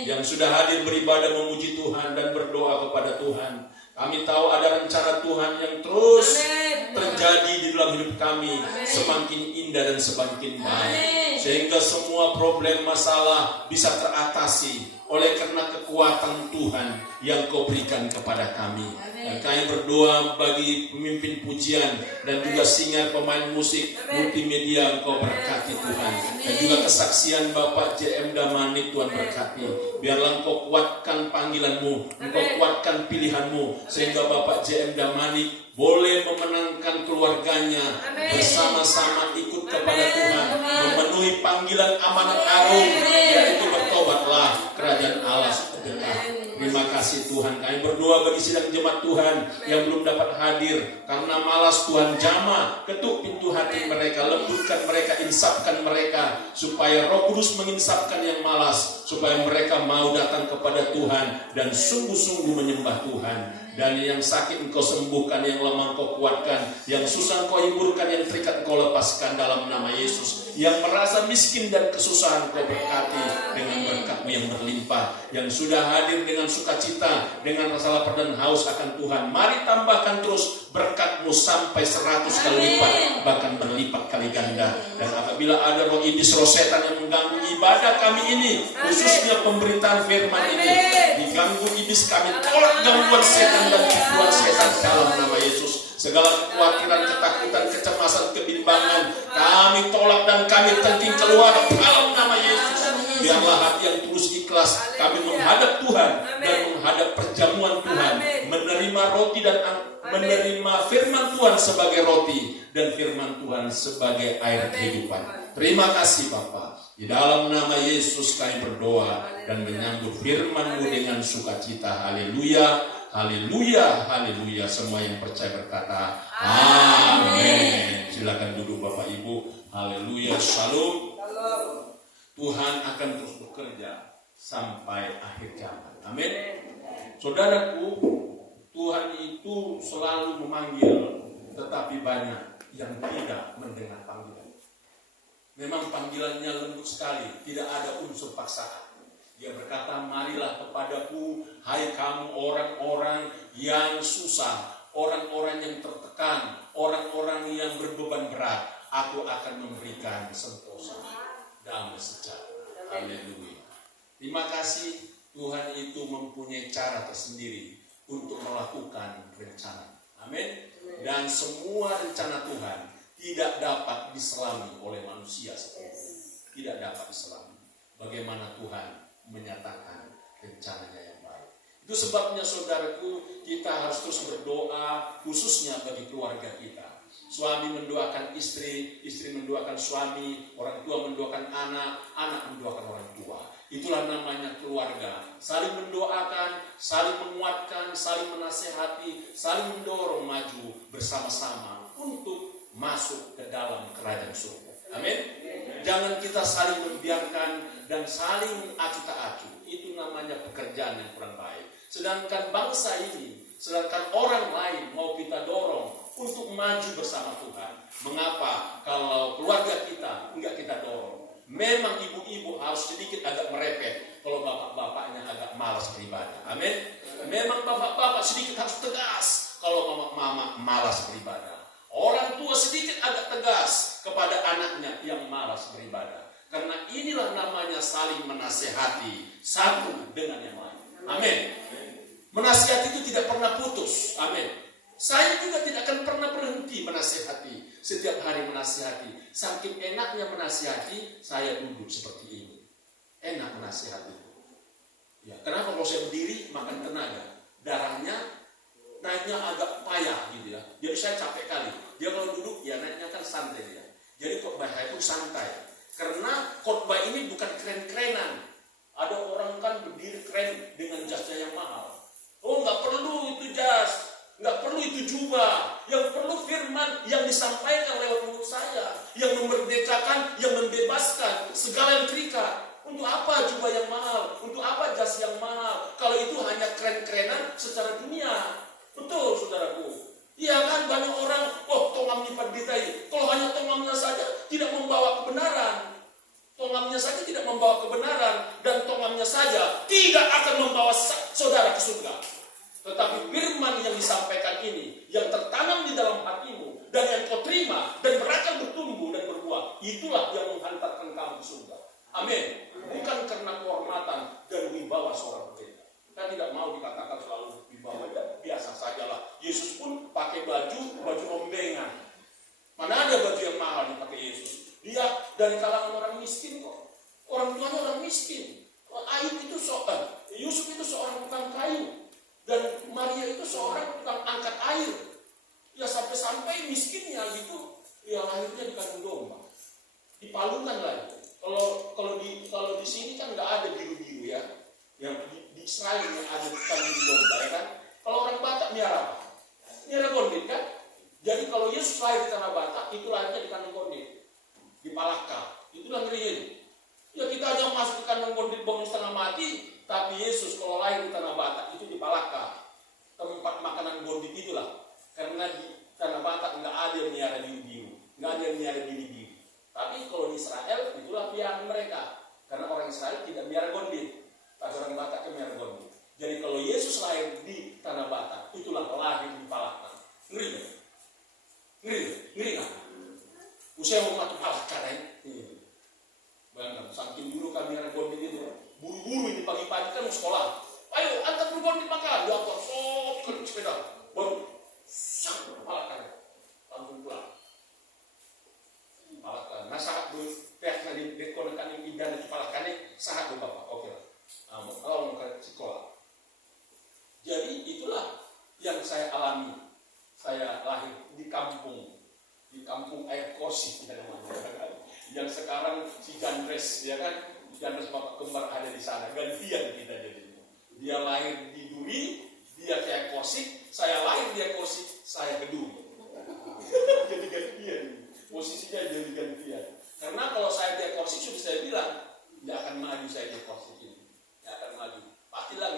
Yang sudah hadir beribadah memuji Tuhan dan berdoa kepada Tuhan. Kami tahu ada rencana Tuhan yang terus terjadi di dalam hidup kami, semakin indah dan semakin baik, sehingga semua problem masalah bisa teratasi oleh karena kekuatan Tuhan yang Kau berikan kepada kami. Dan kami berdoa bagi pemimpin pujian dan juga singer, pemain musik, multimedia, Engkau berkati Tuhan. Dan juga kesaksian Bapak JM Damanik, Tuhan berkati. Biarlah Engkau kuatkan panggilan-Mu, Engkau kuatkan pilihan-Mu, sehingga Bapak JM Damanik boleh memenangkan keluarganya, bersama-sama ikut kepada Tuhan, memenuhi panggilan amanat agung, yaitu bertobatlah, kerajaan Allah sudah dekat. Terima kasih Tuhan. Kami berdoa bagi sidang jemaat Tuhan yang belum dapat hadir karena malas. Tuhan jamah, ketuk pintu hati mereka, lembutkan mereka, insapkan mereka, supaya Roh Kudus menginsapkan yang malas, supaya mereka mau datang kepada Tuhan dan sungguh-sungguh menyembah Tuhan. Dan yang sakit Engkau sembuhkan, yang lemah Engkau kuatkan, yang susah Engkau hiburkan, yang terikat Engkau lepaskan dalam nama Yesus. Yang merasa miskin dan kesusahan Engkau berkati dengan berkat-Mu yang berlimpah. Yang sudah hadir dengan sukacita, dengan rasa lapar dan haus akan Tuhan, mari tambahkan terus berkat-Mu sampai 100 kali lipat, bahkan berlipat kali ganda. Dan apabila ada roh iblis, roh setan yang mengganggu ibadah kami ini, khususnya pemberitaan firman ini, diganggu iblis, kami tolak gangguan setan dan tipuan setan dalam nama Yesus. Segala kekhawatiran, ketakutan, kecemasan, kebimbangan kami tolak dan kami tengking keluar dalam nama Yesus. Biarlah hati yang tulus ikhlas kami menghadap Tuhan dan menghadap perjamuan Tuhan, menerima roti dan menerima firman Tuhan sebagai roti dan firman Tuhan sebagai air kehidupan. Terima kasih Bapa. Di dalam nama Yesus kami berdoa dan menyambut firman-Mu dengan sukacita. Haleluya, haleluya, haleluya. Semua yang percaya berkata amin. Silakan duduk Bapak Ibu. Haleluya, shalom. Tuhan akan terus bekerja sampai akhir zaman. Amin. Saudaraku, Tuhan itu selalu memanggil, tetapi banyak yang tidak mendengar panggilan. Memang panggilannya lembut sekali, tidak ada unsur paksaan. Dia berkata, marilah kepadaku, hai kamu orang-orang yang susah, orang-orang yang tertekan, orang-orang yang berbeban berat. Aku akan memberikan sentosa, damai sejahtera. Haleluya. Terima kasih, Tuhan itu mempunyai cara tersendiri untuk melakukan rencana. Amin. Dan semua rencana Tuhan tidak dapat diselami oleh manusia sepenuhnya. Tidak dapat diselami. Bagaimana Tuhan menyatakan rencananya yang baik. Itu sebabnya saudaraku, kita harus terus berdoa, khususnya bagi keluarga kita. Suami mendoakan istri, istri mendoakan suami, orang tua mendoakan anak, anak mendoakan orang tua. Itulah namanya keluarga. Saling mendoakan, saling menguatkan, saling menasehati, saling mendorong maju bersama-sama untuk masuk ke dalam kerajaan surga. Amin. Jangan kita saling membiarkan dan saling acuh tak acuh. Itu namanya pekerjaan yang kurang baik. Sedangkan bangsa ini, sedangkan orang lain mau kita dorong untuk maju bersama Tuhan. Mengapa kalau keluarga kita enggak kita dorong? Memang ibu-ibu harus sedikit agak merepet kalau bapak-bapaknya agak malas beribadah. Amin. Memang bapak-bapak sedikit harus tegas kalau mama malas beribadah. Orang tua sedikit agak tegas kepada anaknya yang malas beribadah. Karena inilah namanya saling menasehati satu dengan yang lain. Amin. Menasihati itu tidak pernah putus. Amin. Saya juga tidak akan pernah berhenti menasihati. Setiap hari menasihati. Saking enaknya menasihati, saya duduk seperti ini. Enak menasihati. Ya, kenapa kalau saya berdiri makan tenaga? Darahnya naiknya agak payah gitu ya. Jadi saya capek kali. Dia kalau duduk ya naiknya kan santai dia. Jadi khotbah itu santai. Karena khotbah ini bukan keren-kerenan. Ada orang kan berdiri keren dengan jasnya yang mahal. Oh, nggak perlu itu jas. Nggak perlu itu jubah. Yang perlu firman yang disampaikan lewat mulut saya. Yang memerdekakan, yang membebaskan segala yang terikat. Untuk apa jubah yang mahal? Untuk apa jas yang mahal? Kalau itu hanya keren-kerenan secara dunia. Betul, saudaraku. Iya kan, banyak orang, tongam lipat ditai. Kalau hanya tongamnya saja tidak membawa kebenaran. Tongamnya saja tidak membawa kebenaran. Dan tongamnya saja tidak akan membawa saudara ke surga. Tetapi firman yang disampaikan ini, yang tertanam di dalam hatimu, dan yang kau terima, dan berakar bertumbuh dan berbuah, itulah yang menghantarkan kamu ke surga. Amin. Bukan karena kehormatan dan wibawa seorang pendeta. Kita tidak mau dikatakan selalu wibawa, biasa sajalah. Yesus pun pakai baju rombengan. Mana ada baju yang mahal dipakai Yesus? Dia dari kalangan orang miskin kok. Orang tuanya orang miskin. Yusuf itu seorang tukang kayu. Dan Maria itu seorang tukang angkat air. Ya sampai-sampai miskinnya gitu, ya lahirnya di kandung domba. Dipalungkan lagi. Kalau di sini kan nggak ada biru-biru ya. Yang di Israel yang ada kandung domba ya kan. Kalau orang Batak miara apa? Miara gondit kan. Jadi kalau Yesus lahir di tanah Batak, itu lahirnya di kandung gondit. Di Palaka. Itulah ngeriin. Ya kita aja masuk ke kandung gondit bangun setengah mati. Tapi Yesus kalau lahir di tanah Batak itu di Palaka, tempat makanan gondit itulah. Karena di tanah Batak nggak ada yang miara biru-biru, nggak ada yang miara biru-biru. Tapi kalau di Israel itulah pilihan mereka. Karena orang Israel tidak miara gondit, tapi orang Batak yang miara gondit. Jadi kalau Yesus lahir di tanah Batak, itulah lahir di Palaka. Ngeri nggak? Usia mau mati Palaka bayangkan, saking dulu kami miara gondit itu. Buru-buru ini pagi-pagi kan mau sekolah. Ayo antar dulu gondit makan. Dia apa? Ke sepeda. Baru Palaka. Langsung pulang. Palaka. Nah saat dulu pihaknya dikonekan yang idan di Palaka ini sangat dulu bapak. Oke lah. Kalau mau ke sekolah. Jadi itulah yang saya alami. Saya lahir di kampung air kosi yang sekarang si Jandres ya kan. Jandres bapak kembar ada di sana, gantian kita jadi. Dia lahir di Duri, dia kayak Kosik, saya lahir dia Kosik, saya ke Duri. Jadi gantian, posisinya jadi gantian. Karena kalau saya dia Kosik, sudah saya bilang, tidak akan maju saya dia Kosik ini, tidak akan maju. Pastilah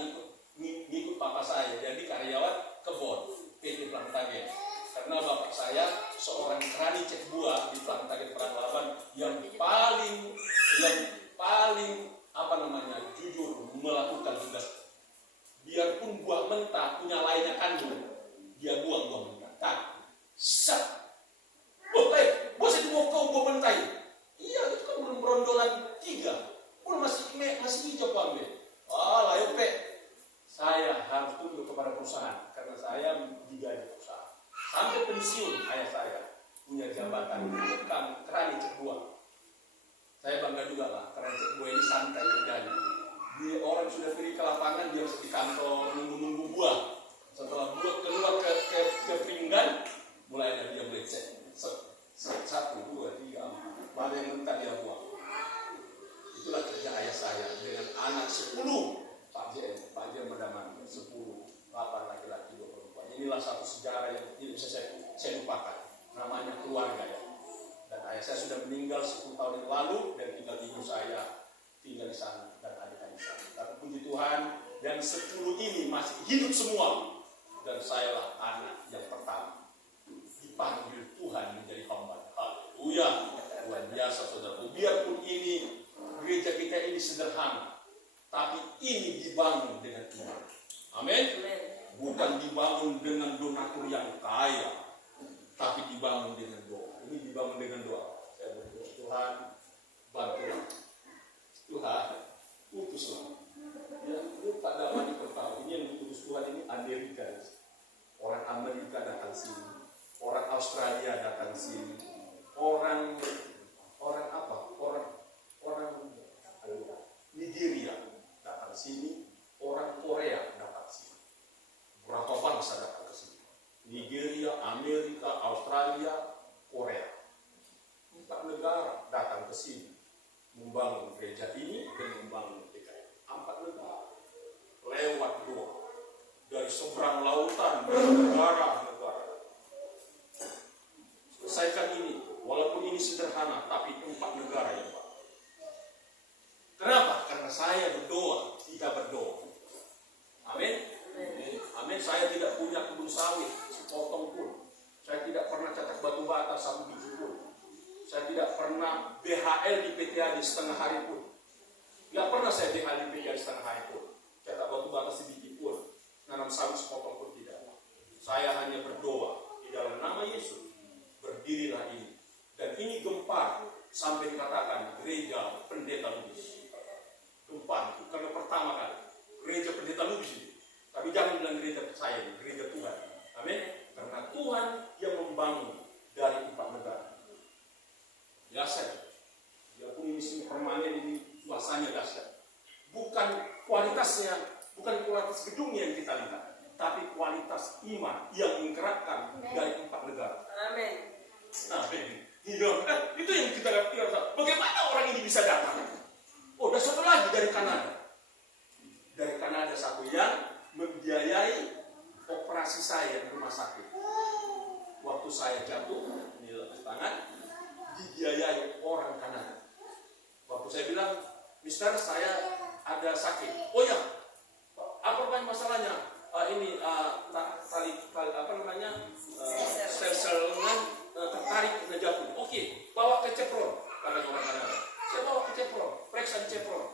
ngikut papa saya, jadi karyawan kebon, PT Plantagen. Karena bapak saya seorang kerani cek buah di Plantagen Peranglaban yang paling jujur melakukan tugas. Biarpun buah mentah punya lainnya kandung, dia buang buah mentah. Tak, bos itu mau kau buah mentah. Iya, itu kan belum berondolan 3, belum masih hijau ambil. Layo saya harus tunduk kepada perusahaan karena saya digaji perusahaan. Sampai pensiun ayah saya punya jabatan tukang kerani cek buah. Saya bangga juga lah, karena cek buah ini santai kerjanya. Dia orang sudah pergi ke lapangan, dia di kantor nunggu buah. Setelah buah keluar ke pinggan, mulai dia melecet. 1, 2, 3, 4. Mana yang mentah dia buang. Itulah kerja ayah saya dengan 10. Pak Jen Medaman 10, 8 laki-laki 2 perempuan. Inilah satu sejarah yang tidak bisa saya lupakan. Namanya keluarga ya. Dan ayah saya sudah meninggal 10 tahun yang lalu dan tinggal ibu saya tinggal di sana dan adik-adik saya. Tapi puji Tuhan, yang 10 ini masih hidup semua. Dan sayalah anak yang pertama dipanggil Tuhan menjadi hamba. Haleluya. Luar biasa saudara. Biarpun ini gereja kita ini sederhana, tapi ini dibangun dengan iman. Amin. Bukan dibangun dengan donatur yang kaya, tapi dibangun dengan doa. Ini dibangun dengan doa. Saya berdoa, Tuhan bantulah. Tuhan utuslah. Ya, Pak Damani ketahui ini yang diutus Tuhan ini Amerika. Orang Amerika datang sini, orang Australia datang sini, orang Nigeria datang sini, orang Korea datang sini. Berapa bangsa datang ke sini? Nigeria, Amerika, Australia, Korea. 4 negara datang ke sini membangun gereja ini dan membangun PKI. 4 negara lewat doa dari seberang lautan, negara-negara. Selesaikan ini, walaupun ini sederhana, tapi 4 negara yang Pak. Kenapa? Karena saya berdoa, kita berdoa. Amin. Amin. Saya tidak punya kebun sawit sepotong pun. Saya tidak pernah cetak batu bata 1 biji pun. Saya tidak pernah BHL di PTA di setengah hari pun. Tidak pernah saya BHL di PTA di setengah hari pun. Cetak batu bata sebiji pun. Nanam sawit sepotong pun tidak. Saya hanya berdoa di dalam nama Yesus. Berdirilah ini. Dan ini gempar sampai dikatakan gereja pendeta Lubis. Gempar itu karena pertama kali gereja pendeta Lubis ini. Tapi jangan bilang gereja saya ini, gereja Tuhan. Amin. Karena Tuhan yang membangun dari 4 negara. Dahsyat. Biarpun ini sini permanen, ini suasananya dahsyat. Bukan kualitasnya, bukan kualitas gedungnya yang kita lihat, tapi kualitas iman yang menggerakkan dari 4 negara. Amin. Amin. Iya, itu yang kita lihat. Bagaimana orang ini bisa datang? Oh, ada satu lagi dari Kanada. Dari Kanada satu yang membiayai operasi saya di rumah sakit. Waktu saya jatuh, ini lepas tangan, dibiayai orang Kanada. Waktu saya bilang, Mister, saya ada sakit. Oh ya, apa masalahnya? Sel lengan tertarik ke jantung. Oke, bawa ke Cepron, katanya orang Kanada. Saya bawa ke Cepron, periksa di Cepron.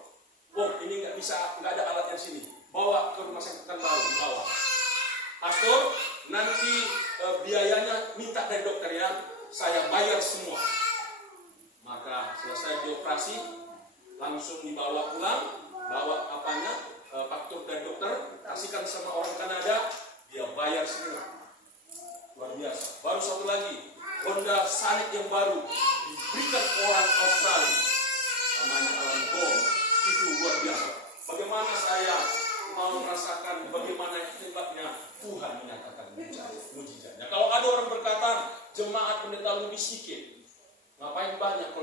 Wah, ini nggak ada alatnya di sini. Bawa ke rumah sakit baru, dibawa. Pastor, nanti biayanya minta dari dokter ya, saya bayar semua. Maka selesai dioperasi, langsung dibawa pulang, bawa faktur dari dokter, kasihkan sama orang Kanada, dia bayar semua. Luar biasa. Baru satu lagi, Honda Civic yang baru diberikan orang Australia, namanya Alan Gold. Itu luar biasa. Bagaimana saya mau merasakan bagaimana hebatnya Tuhan menyatakan mujizatnya. Kalau ada orang berkata jemaat pendeta lebih sedikit, ngapain banyak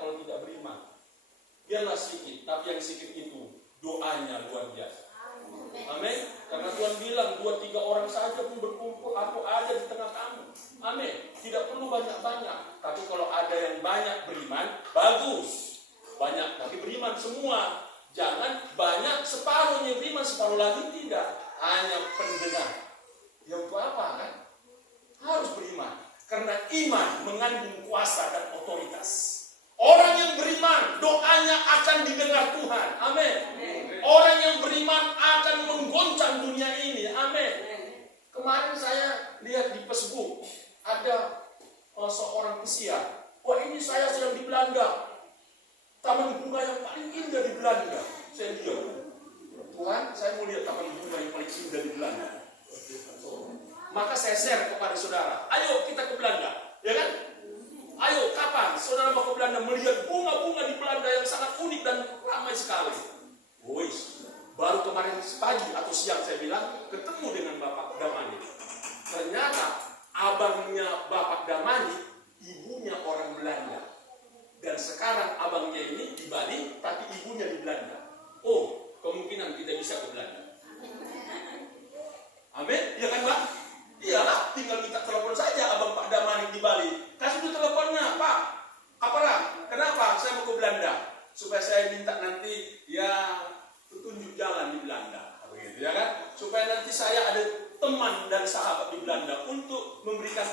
kalau tidak beriman? Biarlah sedikit, tapi yang sedikit itu doanya luar biasa. Amin. Karena Tuhan bilang 2-3 orang saja pun berkumpul, aku ada di tengah kamu. Amin. Tidak perlu banyak-banyak, tapi kalau ada yang banyak beriman, bagus. Banyak, tapi beriman semua. Jangan banyak separuhnya beriman, separuh lagi tidak. Hanya pendengar. Ya untuk apa kan? Harus beriman. Karena iman mengandung kuasa dan otoritas. Orang yang beriman, doanya akan didengar Tuhan. Amin. Orang yang beriman akan menggoncang dunia ini. Amin. Kemarin saya lihat di Facebook, ada seorang pesiar. Wah, ini saya sedang di Belanda. Taman bunga yang paling indah di Belanda. Saya lihat, Tuhan, saya mau lihat taman bunga yang paling indah di Belanda. Maka saya share kepada saudara, ayo kita ke Belanda, ya kan? Ayo, kapan saudara mau ke Belanda melihat bunga-bunga di Belanda yang sangat unik dan ramai sekali? Wis, baru kemarin pagi atau siang saya bilang ketemu dengan Bapak Damani. Ternyata abangnya Bapak Damani, ibunya orang Belanda. Dan sekarang abangnya ini di Bali, tapi ibunya di Belanda. oh, kemungkinan tidak bisa ke Belanda. Amin, ya kan Pak? Iyalah, tinggal minta telepon saja abang Pak Damanik di Bali. Kasih dulu teleponnya, Pak. Apalah? Kenapa? Saya mau ke Belanda. Supaya saya minta nanti ya petunjuk jalan di Belanda. Begitu ya kan? Supaya nanti saya ada teman dan sahabat di Belanda untuk memberikan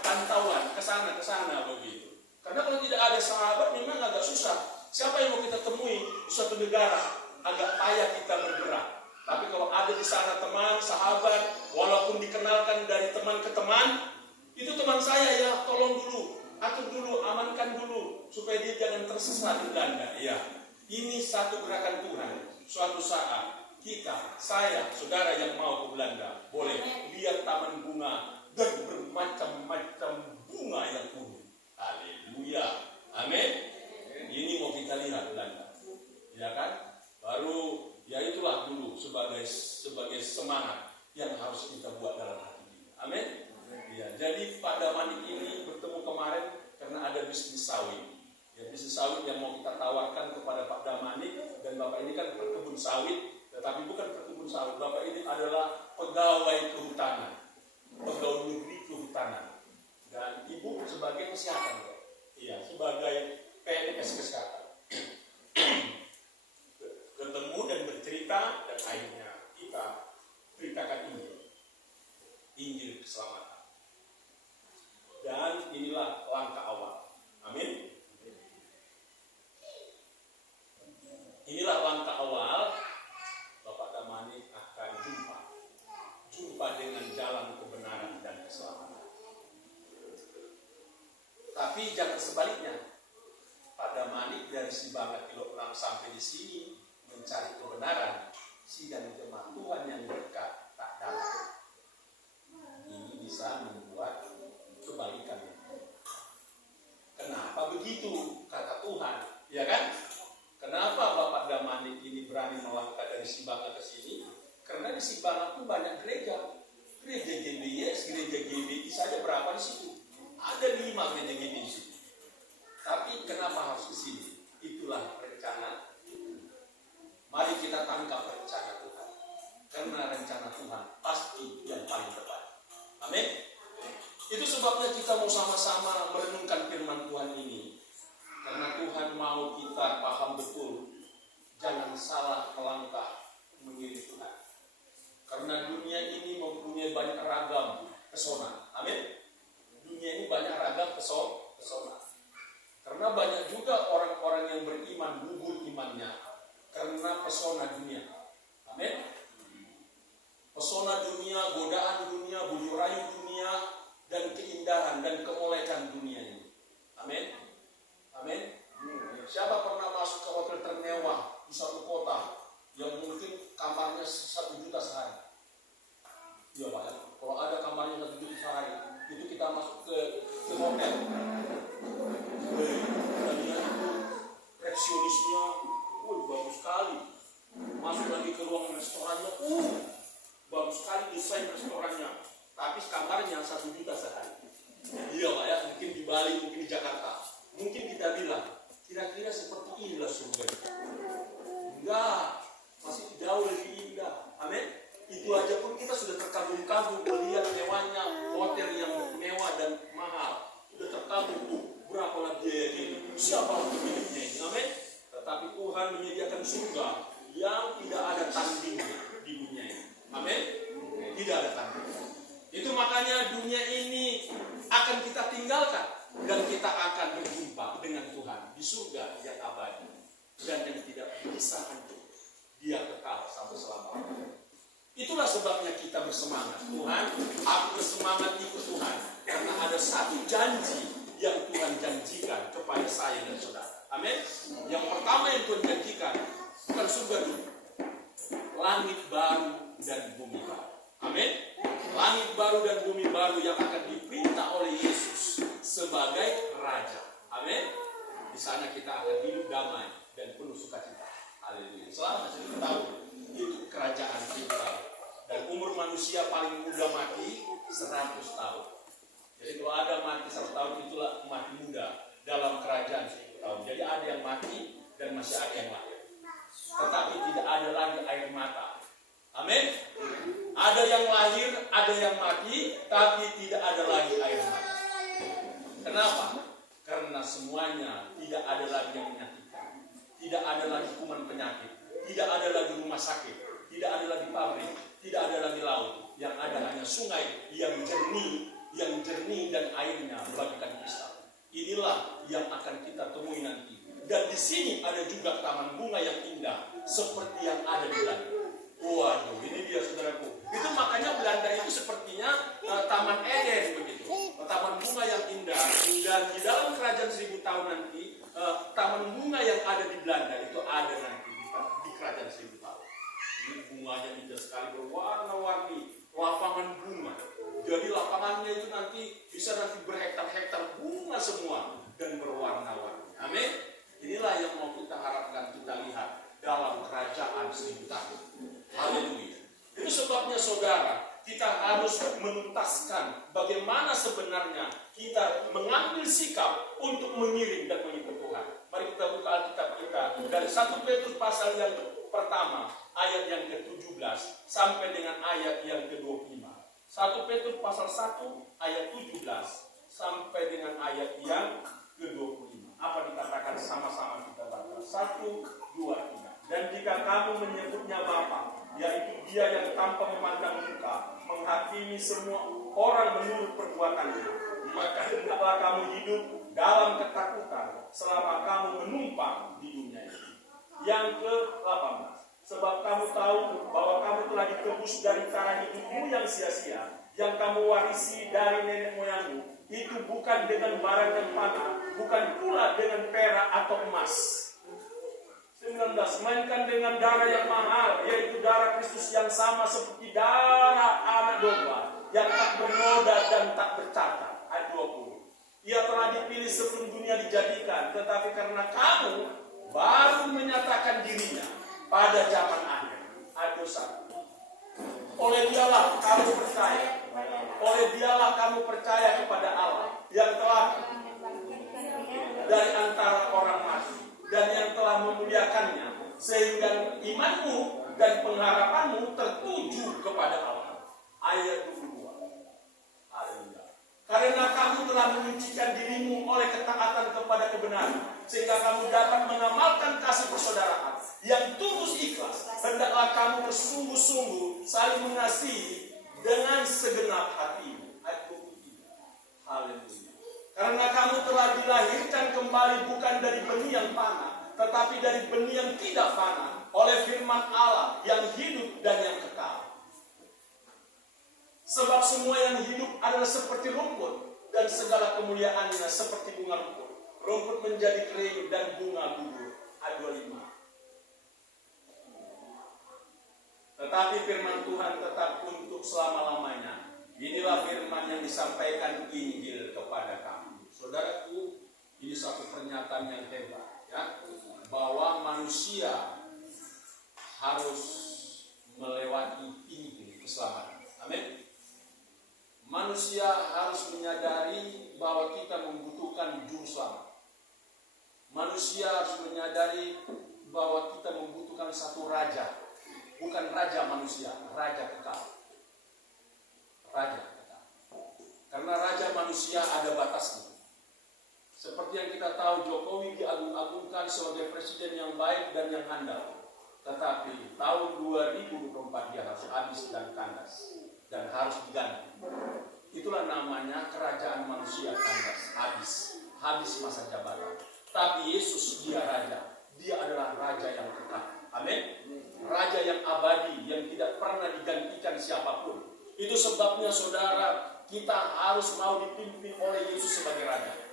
pantauan ke sana begitu. Karena kalau tidak ada sahabat memang agak susah. Siapa yang mau kita temui di suatu negara? Agak payah kita bergerak. Tapi kalau ada di sana teman, sahabat, walaupun dikenalkan dari teman ke teman, itu teman saya ya, tolong dulu, atur dulu, amankan dulu, supaya dia jangan tersesat di Belanda. Ya, ini satu gerakan Tuhan. Suatu saat kita, saya, saudara yang mau ke Belanda, boleh lihat taman bunga dan bermacam-macam bunga yang unik. Haleluya, amin. Ini mau kita lihat Belanda, ya kan? Baru ya itulah dulu sebagai semangat yang harus kita buat dalam hati kita. Amin. Ya, jadi Pak Damanik ini bertemu kemarin karena ada bisnis sawit. Ya, bisnis sawit yang mau kita tawarkan kepada Pak Damanik, dan Bapak ini kan berkebun sawit, tetapi bukan berkebun sawit. Bapak ini adalah pegawai kehutanan, pegawai negeri kehutanan, dan Ibu sebagai kesehatan. Iya, sebagai PNS kesehatan. Ketemu dan bercerita, dan akhirnya kita ceritakan Injil keselamatan. Dan inilah langkah awal. Amin. Inilah langkah awal Bapak Damanik akan jumpa dengan jalan kebenaran dan keselamatan. Tapi jangan sebaliknya. Pak Damanik dari Sibangat kilogram sampai di sini mencari kebenaran, sidang jemaat Tuhan yang dekat tak dapat. Ini bisa membuat kebalikan. Kenapa begitu? Kata Tuhan, ya kan? Kenapa Bapak Damanik ini berani melangkah dari Sibangat ke sini? Karena di Sibangat itu banyak gereja. Gereja GBS, gereja GBI saja berapa di situ? Ada 5 gereja GBI di situ. Tapi kenapa harus ke sini? Itulah rencana. Mari kita tangkap rencana Tuhan. Karena rencana Tuhan pasti yang paling tepat. Amin. Itu sebabnya kita mau sama-sama merenungkan firman Tuhan ini. Karena Tuhan mau kita paham betul. Jangan salah melangkah mengiring Tuhan. Karena dunia ini mempunyai banyak ragam pesona. Amin. Dunia ini banyak ragam pesona. Karena banyak juga orang-orang yang beriman gugur imannya karena pesona dunia. Amin. Pesona dunia, godaan dunia, bujuk rayu dunia, dan keindahan dan kemolekan dunia ini. Amin. Amin. Siapa pernah masuk ke hotel termewah di suatu kota yang mungkin kamarnya 1 juta sehari? Iya Pak ya. Kalau ada kamarnya 1 juta sehari, itu kita masuk ke hotel. Resepsionisnya, bagus sekali. Masuk lagi ke ruang restorannya, bagus sekali desain restorannya. Tapi kamarnya 1 juta sehari. Iya Pak ya, mungkin di Bali, mungkin di Jakarta. Mungkin kita bilang, kira-kira seperti inilah surga. Enggak, masih jauh lebih indah. Amin. Itu aja pun kita sudah terkagum-kagum melihat mewahnya hotel yang mewah dan mahal. Sudah terkagum, berapa lagi biayanya ini? Siapa pemiliknya ini? Amin. Tetapi Tuhan menyediakan surga yang tidak ada tandingnya di dunia ini. Amin. Tidak ada tanding. Itu makanya dunia ini akan kita tinggalkan dan kita akan berjumpa dengan Tuhan di surga yang abadi dan yang tidak bisa hancur. Dia kekal sampai selama-lamanya. Itulah sebabnya kita bersemangat. Tuhan, aku bersemangat ikut Tuhan karena ada satu janji yang Tuhan janjikan kepada saya dan saudara. Amin. Yang pertama yang Tuhan janjikan bukan surga dulu, langit baru dan bumi baru. Amin. Langit baru dan bumi baru yang akan diperintah oleh Yesus sebagai Raja. Amin. Di sana kita akan hidup damai dan penuh sukacita. Haleluya. Selama 1.000 tahun itu kerajaan kita. Dan umur manusia paling muda mati 100 tahun. Jadi kalau ada mati 100 tahun itulah mati muda dalam kerajaan 1.000 tahun. Jadi ada yang mati dan masih ada yang lahir. tetapi tidak ada lagi air mata. Amin. Ada yang lahir, ada yang mati, tapi tidak ada lagi air mata. Kenapa? Karena semuanya tidak ada lagi yang menyakitkan. Tidak ada lagi kuman penyakit. Tidak ada lagi rumah sakit. Tidak ada lagi pabrik. Tidak ada lagi laut. Yang ada hanya sungai yang jernih dan airnya bagaikan kristal. Inilah yang akan kita temui nanti. Dan di sini ada juga taman bunga yang indah seperti yang ada di Belanda. Waduh, ini dia saudaraku. Itu makanya Belanda itu sepertinya Taman Eden begitu. Taman bunga yang indah. Dan di dalam kerajaan 1000 tahun nanti, taman bunga yang ada di Belanda itu ada nanti di kerajaan 1000 tahun. Ini bunganya indah sekali, berwarna-warni, lapangan bunga. Jadi lapangannya itu nanti bisa nanti berhektar-hektar bunga semua dan berwarna-warni. Amin. Inilah yang mau kita harapkan kita lihat dalam kerajaan 1000 tahun. Haleluya. Itu sebabnya saudara, kita harus menuntaskan bagaimana sebenarnya kita mengambil sikap untuk mengiring dan mengikut Tuhan. Mari kita buka Alkitab kita dari 1 Petrus pasal yang pertama ayat yang ke-17 sampai dengan ayat yang ke-25. 1 Petrus pasal 1 ayat 17 sampai dengan ayat yang ke-25. Apa dikatakan sama-sama kita baca? 1, 2, 3. Dan jika kamu menyebutnya Bapa, yaitu Dia yang tanpa memandang muka, menghakimi semua orang menurut perbuatannya, maka hendaklah kamu hidup dalam ketakutan selama kamu menumpang di dunia ini. Yang ke-18. Sebab kamu tahu bahwa kamu telah ditebus dari cara hidupmu yang sia-sia, yang kamu warisi dari nenek moyangmu. Itu bukan dengan barang yang panah, bukan pula dengan perak atau emas. 19. Mainkan dengan darah yang mahal, yaitu darah Kristus yang sama seperti darah anak domba, yang tak bernoda dan tak bercacat. Ayat 20. Ia telah dipilih sebelum dunia dijadikan, tetapi karena kamu baru menyatakan dirinya pada zaman akhir. Ayat 21. Oleh Dialah kamu percaya. Oleh Dialah kamu percaya kepada Allah yang telah dari antara orang mati dan yang telah memuliakannya, sehingga imanmu dan pengharapanmu tertuju kepada Allah. Ayat 22. Haleluya. Karena kamu telah menyucikan dirimu oleh ketaatan kepada kebenaran, sehingga kamu dapat mengamalkan kasih persaudaraan yang tulus ikhlas. Hendaklah kamu bersungguh-sungguh saling mengasihi dengan segenap hati. Ayat 23. Haleluya. Karena kamu telah dilahirkan kembali bukan dari benih yang panah, tetapi dari benih yang tidak panah, oleh firman Allah yang hidup dan yang kekal. Sebab semua yang hidup adalah seperti rumput, dan segala kemuliaannya seperti bunga rumput. Rumput menjadi kering dan bunga gugur. Ayat 25. Tetapi firman Tuhan tetap untuk selama-lamanya. Inilah firman yang disampaikan Injil kepada kami. Saudaraku, ini satu pernyataan yang hebat, ya, bahwa manusia harus melewati pintu keselamatan. Amin. Manusia harus menyadari bahwa kita membutuhkan juru selamat. Manusia harus menyadari bahwa kita membutuhkan satu raja, bukan raja manusia, raja kekal. Raja kekal. Karena raja manusia ada batasnya. Seperti yang kita tahu, Jokowi diagung-agungkan sebagai presiden yang baik dan yang handal. Tetapi tahun 2024 dia harus habis dan kandas. Dan harus diganti. Itulah namanya kerajaan manusia kandas, habis. Habis masa jabatan. Tapi Yesus dia raja. Dia adalah raja yang kekal. Amin. Raja yang abadi, yang tidak pernah digantikan siapapun. Itu sebabnya saudara, kita harus mau dipimpin oleh Yesus sebagai raja.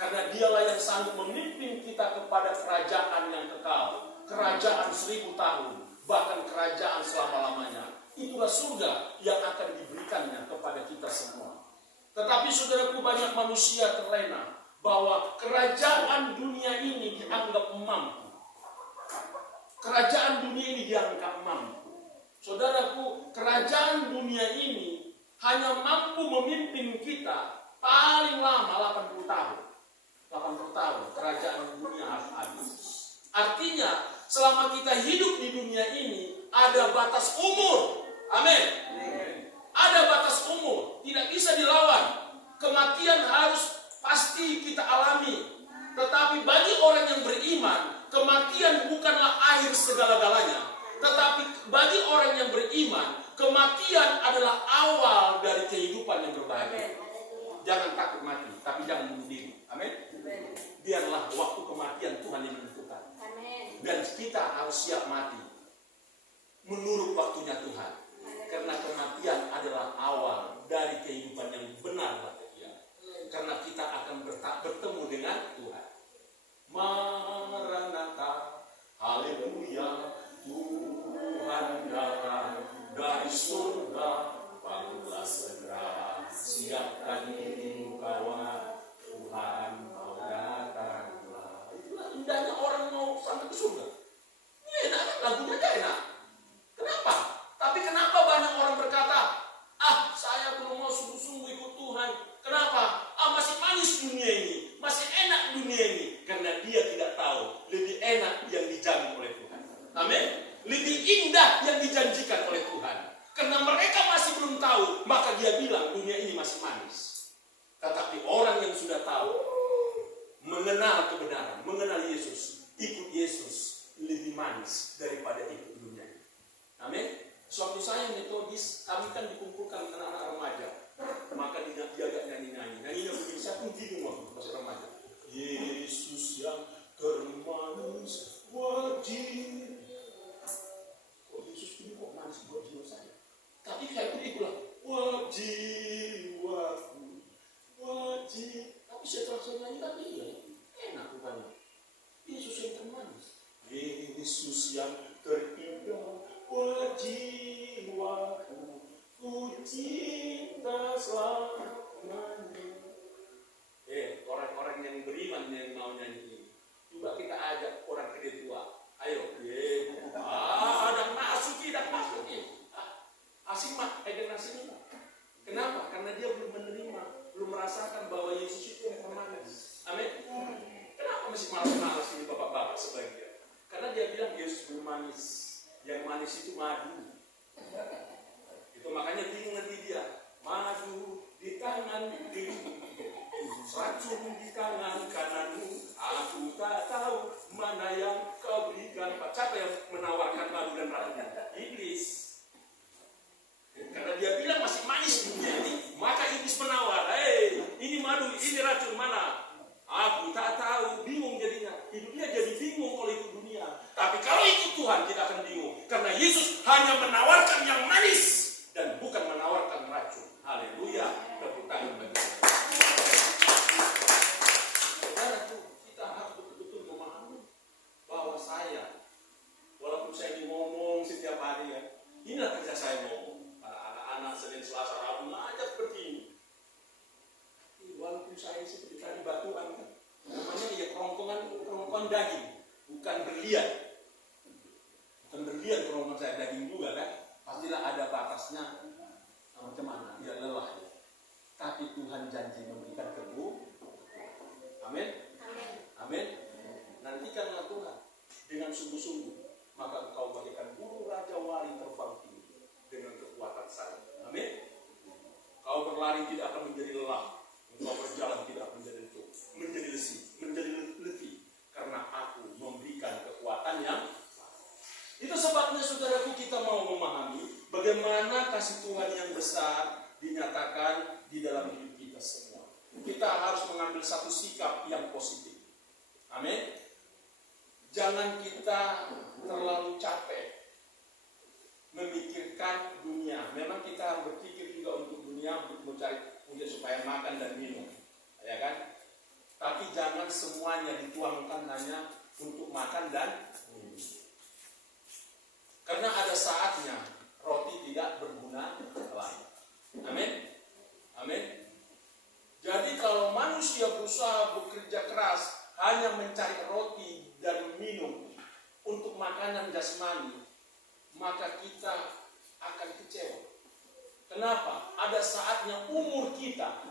Karena dialah yang sanggup memimpin kita kepada kerajaan yang kekal. Kerajaan 1000 tahun. Bahkan kerajaan selama-lamanya. Itulah surga yang akan diberikannya kepada kita semua. Tetapi saudaraku, banyak manusia terlena bahwa kerajaan dunia ini dianggap mampu. Kerajaan dunia ini dianggap mampu. Saudaraku, kerajaan dunia ini hanya mampu memimpin kita paling lama 80 tahun. 80 tahun kerajaan dunia harus habis. Artinya selama kita hidup di dunia ini, ada batas umur. Amin. Ada batas umur, tidak bisa dilawan. Kematian harus pasti kita alami. Tetapi bagi orang yang beriman, kematian bukanlah akhir segala-galanya. Tetapi bagi orang yang beriman, kematian adalah awal dari kehidupan yang berbahagia. Jangan takut mati, tapi jangan bunuh diri. Amin. Biarlah waktu kematian Tuhan yang menentukan. Dan kita harus siap mati menurut waktunya Tuhan. Karena kematian adalah awal dari kehidupan yang benar bahagia. Karena kita akan bertemu dengan Tuhan. Maranatha, haleluya, Tuhan datang dari surga, bangunlah segera, siapkan dirimu kawan, Tuhan mau datanglah. Itulah indahnya orang mau sampai ke surga. Ini enak, lagunya aja enak. Kenapa? Tapi kenapa banyak orang berkata, saya belum mau sungguh-sungguh ikut Tuhan. Kenapa? Masih manis dunia ini, masih enak dunia ini. Karena dia tidak tahu lebih enak yang dijamin oleh Tuhan. Amin. Lebih indah yang dijanjikan oleh Tuhan. Karena mereka masih belum tahu, maka dia bilang dunia ini masih manis. Tetapi orang yang sudah tahu, mengenal kebenaran, mengenal Yesus, ikut Yesus lebih manis daripada ikut dunia ini. Amin. Suatu saya Metodis, kami kan dikumpulkan anak-anak remaja. Maka diajak nyanyi-nyanyi. Nyanyinya begini, saya pun bingung waktu masih remaja. Yesus yang termanis wajib. Kok Yesus ini kok manis buat jiwa saya? Tapi kayak itu bilang, wajiwaku, wajib. Tapi setelah saya nyanyi tadi ya, enak bukannya. Yesus yang termanis. Yesus yang terindah wajiwaku, ku cinta selamanya. Orang-orang yang beriman yang mau nyanyi ini, coba kita ajak orang gede tua. Ayo, ada masuki. Asing mah, ada nasi mah. Kenapa? Karena dia belum menerima, belum merasakan bahwa Yesus itu yang termanis. Amin. Kenapa masih malas-malas ini bapak-bapak sebagian? Karena dia bilang Yesus belum manis. Yang manis itu madu. Itu makanya bingung nanti dia. Madu di tangan dirimu, racun di tangan kananmu. Aku tak tahu mana yang kau berikan. Siapa yang menawarkan madu dan racun? Iblis. Karena dia bilang masih manis dunia ini, maka iblis menawar. Ini madu, ini racun, mana? Aku tak tahu, bingung jadinya. Hidupnya jadi bingung kalau ikut dunia. Tapi kalau ikut Tuhan kita akan bingung. Karena Yesus hanya menawarkan yang manis dan bukan menawarkan racun. Haleluya. Tepuk tangan bagi kita. Saudara, kita harus betul-betul memahami bahwa saya, walaupun saya ngomong setiap hari ya, inilah kerja saya ngomong. Pada anak-anak Senin, Selasa, Rabu ngajar seperti ini. Walaupun saya seperti tadi batuan kan, namanya ya kerongkongan daging, bukan berlian. Bukan berlian kerongkongan saya daging juga kan. Pastilah ada batasnya. Macam mana? Ya lelah. Tapi Tuhan janji memberikan kebu. Amin. Amin. Nantikanlah Tuhan dengan sungguh-sungguh, maka engkau bagaikan burung raja wali terbang tinggi dengan kekuatan saya. Amin. Kau berlari tidak akan menjadi lelah. Engkau berjalan tidak menjadi letih, karena aku memberikan kekuatan yang. Itu sebabnya saudaraku, kita mau memahami bagaimana kasih Tuhan yang besar dinyatakan di dalam hidup kita semua. Kita harus mengambil satu sikap yang positif. Amin. Jangan kita terlalu capek memikirkan dunia. Memang kita harus berpikir juga untuk dunia, untuk mencari supaya makan dan minum, ya kan? Tapi jangan semuanya dituangkan hanya untuk makan dan minum. Karena ada saatnya roti tidak berguna lagi. Amin. Amin. Jadi kalau manusia berusaha bekerja keras hanya mencari roti dan minum untuk makanan jasmani, maka kita akan kecewa. Kenapa? Ada saatnya umur kita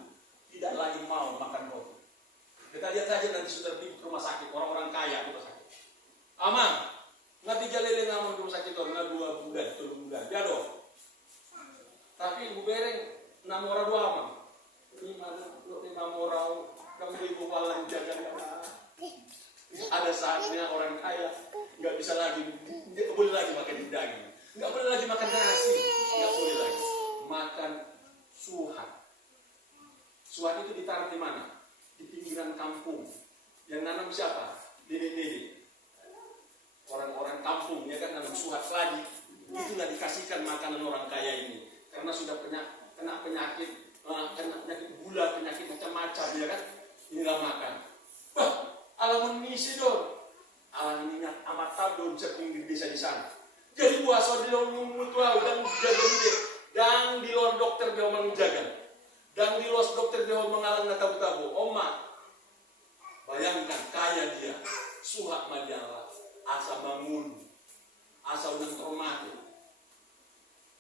tidak lagi mau makan roti. Kita lihat saja nanti sudah pergi ke rumah sakit, orang-orang kaya rumah sakit. Aman. Nggak 3 lele ngamon rumah sakit orang, nggak 2 bulan, 3 bulan. Dia dong. Tapi ibu bereng 6 orang 2 mah. 5 orang kamu ibu walang jaga. Ada saatnya orang kaya nggak bisa lagi, nggak boleh lagi makan daging, nggak boleh lagi makan nasi, nggak boleh lagi makan suhat. Suhat itu ditaruh di mana? Di pinggiran kampung. Yang nanam siapa? Dede-dede. Orang-orang kampung ya kan nanam suhat lagi. Itulah dikasihkan makanan orang kaya ini. Karena sudah kena penyakit, kena penyakit gula, penyakit macam-macam ya kan. Inilah makan. Wah, alamun misi dong. Alam minyak amat tabun sepinggir desa di sana. Jadi puasa di luar mutua dan jaga dia. Dan di luar dokter dia menjaga. Dan di luar dokter dia mengalang tabu-tabu. Oma, bayangkan kaya dia. Suhak madialah. Asa bangun. Asa undang termati.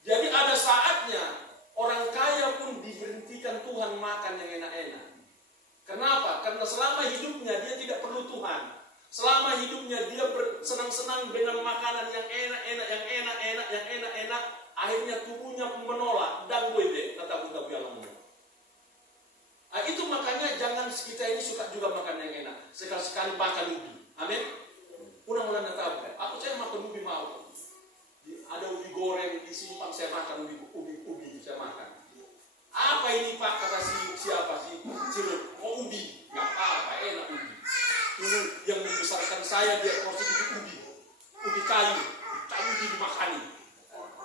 Jadi ada saatnya orang kaya pun diberhentikan Tuhan makan yang enak-enak. Kenapa? Karena selama hidupnya dia tidak perlu Tuhan. Selama hidupnya dia bersenang-senang dengan makanan yang enak. Akhirnya tubuhnya pun menolak. Dan gue deh, kata-kata bialamu. Nah, itu makanya jangan kita ini suka juga makan yang enak. Sekali-sekali makan ubi. Amin. Ulang-ulang tahu. Aku saya makan ubi mau. Ada ubi goreng disimpan, saya makan ubi saya makan. Apa ini Pak, kata siapa sih? Oh ubi, nggak apa-apa, enak ubi. Ini yang membesarkan saya dia porsi ubi kayu dimakani.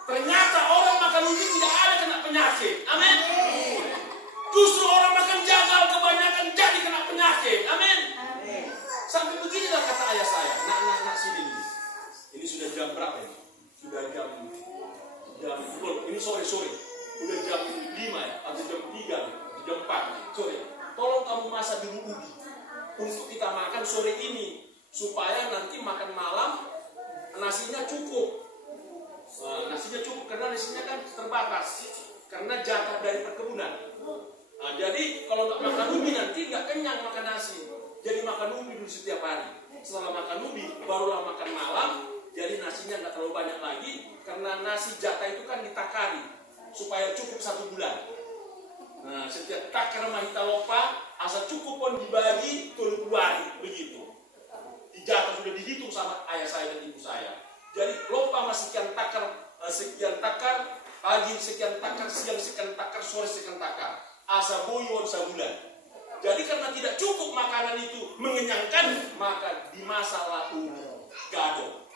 Ternyata orang makan ubi tidak ada kena penyakit, amin. Justru orang makan jagal kebanyakan jadi kena penyakit, amin. Sampai beginilah kata ayah saya, nak sini. Ini sudah jam berapa ini? Sudah jam ini sore. Udah jam 5 ya, atau jam 3, jam 4 sore. Tolong kamu masak dulu ubi untuk kita makan sore ini, supaya nanti makan malam nasinya cukup. Nasinya cukup karena nasinya kan terbatas, karena jatah dari perkebunan. Jadi kalau nggak makan ubi nanti nggak kenyang makan nasi. Jadi makan ubi dulu setiap hari. Setelah makan ubi, barulah makan malam. Jadi nasinya nggak terlalu banyak lagi, karena nasi jatah itu kan ditakari supaya cukup 1 bulan. Nah, setiap takar mahita lopa, asal cukup pun dibagi 3 hari, begitu. Dijatah sudah dihitung sama ayah saya dan ibu saya. Jadi lopa masih sekian takar, pagi sekian takar, siang sekian takar, sore sekian takar. Asal boyuan sebulan. Jadi karena tidak cukup makanan itu mengenyangkan, maka dimasalah gado.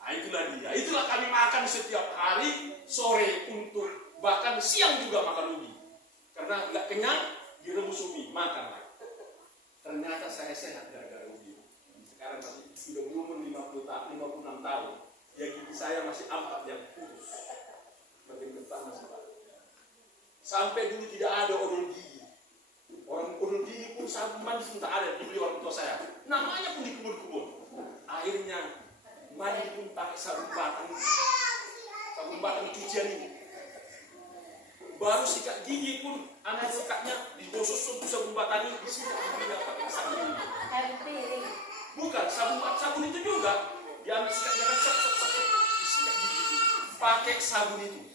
Nah, itulah dia. Itulah kami makan setiap hari sore, untuk bahkan siang juga makan ubi. Karena nggak kenyang, direbus ubi, makan lagi. Ternyata saya sehat gara-gara ubi. Sekarang masih sudah berumur 56 tahun. Ya gigi saya masih 4 yang putus. Bagian depan masih banyak. Sampai dulu tidak ada odol gigi. Orang odol gigi pun sabun mandi pun tak ada, dibeli orang tua saya. Namanya pun di kebun-kebun. Akhirnya mandi pun pakai sabun batang cucian ini. Baru sikat gigi pun anak sikatnya digosok sabun batang ini, disikat giginya pakai sabun ini. Bukan sabun itu juga diambil sikatnya kan disikat gigi pakai sabun itu.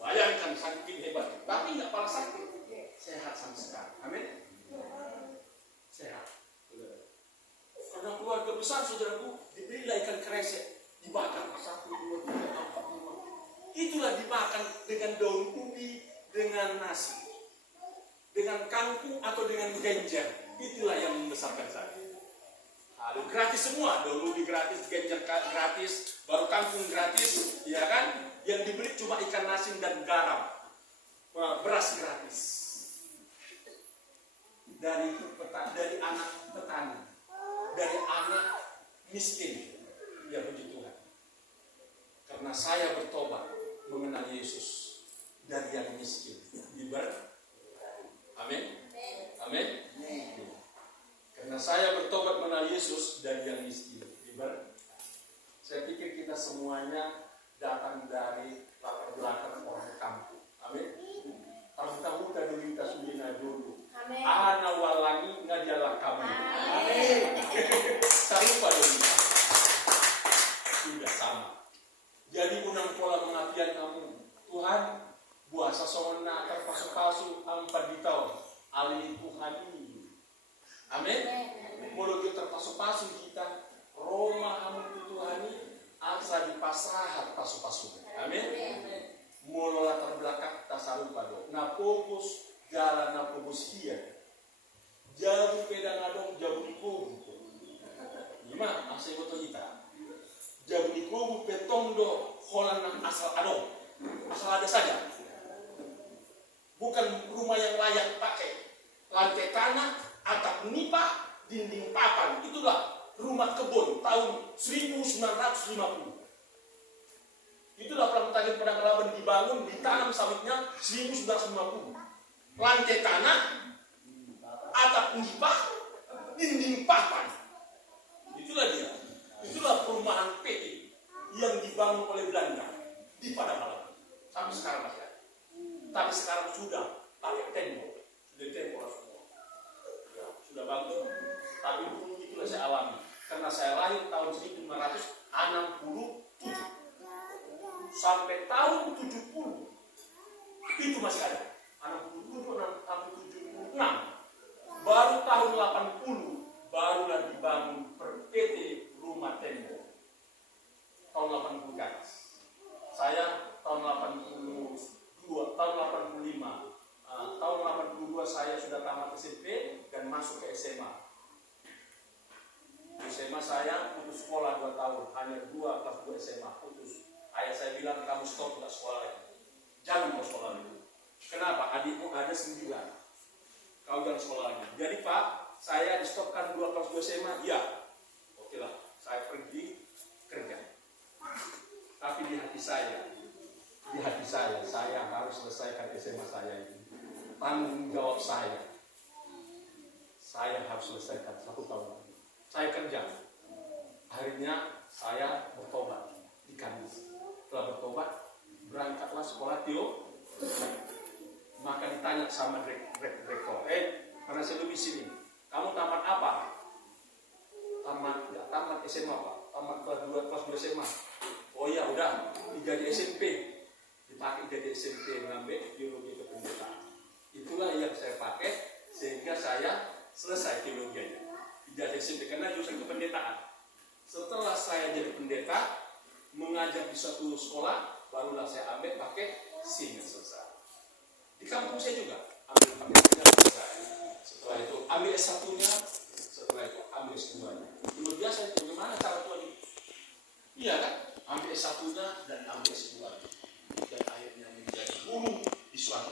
Bayangkan saking hebat, tapi nggak pernah sakit, sehat sampai sekarang. Amin. Sehat. Karena keluarga besar saudaraku diberilah ikan kresek, dibakar 1, 2, 3, 4, 5. Itulah dimakan dengan daun ubi, dengan nasi, dengan kangkung atau dengan genjer. Itulah yang membesarkan saya. Lalu gratis semua, daun ubi gratis, genjer gratis, baru kangkung gratis, ya kan? Yang dibeli cuma ikan asin dan garam, beras gratis. Dari anak petani, dari anak miskin, ya puji Tuhan. Karena saya bertobat mengenal Yesus dari yang miskin, amin, amin. Karena saya bertobat mengenal Yesus dari yang miskin, saya pikir kita semuanya datang dari latar belakang orang kampung, amin. Tahu tadi kita sudah dulu. Ana walangi ngadialah kami. Amin. Saya lupa dulu. terpasu ampat di tahun alih Tuhan ini. Amin. Mulu kita terpasu-pasu kita Roma hamu Tuhan ini asa di pasahat pasu-pasu. Amin. Mulu latar belakang tasaru pado. Na fokus jalan na fokus dia. Jauh pedang adong jauh di kubu. Gimana? Asal foto kita. Jauh di kubu petong do holan nang asal adong. Asal ada saja. Bukan rumah yang layak pakai. Lantai tanah, atap nipa, dinding papan. Itulah rumah kebun tahun 1950. Itulah Pelabuhan Padang Laban dibangun, ditanam sawitnya 1950. Lantai tanah, atap nipa, dinding papan. Itulah dia. Itulah perumahan PT yang dibangun oleh Belanda di Padang Laban. Sampai sekarang masih ada. Tapi sekarang sudah pakai tembok. Sudah tembok semua. Ya, sudah bagus. Tapi dulu itulah saya alami. Karena saya lahir tahun 1967. Sampai tahun 70. Itu masih ada. 67, 76. Baru tahun 80 barulah dibangun PT Rumah Tembok. Tahun 80 ke atas. Saya tahun 82, tahun 85. Tahun 82 saya sudah tamat SMP dan masuk ke SMA. Di SMA saya putus sekolah 2 tahun, hanya 2 kelas 2 SMA putus. Ayah saya bilang kamu stop tidak sekolah lagi. Jangan mau sekolah lagi. Kenapa? Adikmu ada 9. Kau jangan sekolah lagi. Jadi Pak, saya di stopkan 2 kelas 2 SMA. Ya, oke lah. Saya pergi kerja. Tapi di hati saya harus selesaikan SMA saya ini. Tanggung jawab saya harus selesaikan 1 tahun lagi. Saya kerja. Akhirnya saya bertobat di Kamis. Setelah bertobat, berangkatlah sekolah teologi. Maka ditanya sama rektor, karena saya lebih sini, kamu tamat apa? Tamat SMA Pak. Tamat kelas 2 SMA. Oh iya, udah, ijazah SMP. Dipakai ijazah SMP mengambil teologi kependetaan. Itulah yang saya pakai sehingga saya selesai teologinya. Ijazah SMP karena jurusan kependetaan. Setelah saya jadi pendeta, mengajar di suatu sekolah, barulah saya ambil pakai SIM selesai. Di kampung saya juga ambil pakai SIM selesai. Setelah itu ambil S1-nya, setelah itu ambil S2-nya. Dulu biasa bagaimana cara Tuhan ini? Iya kan? Ambil S1-nya dan ambil S2-nya. Dan akhirnya menjadi guru di suatu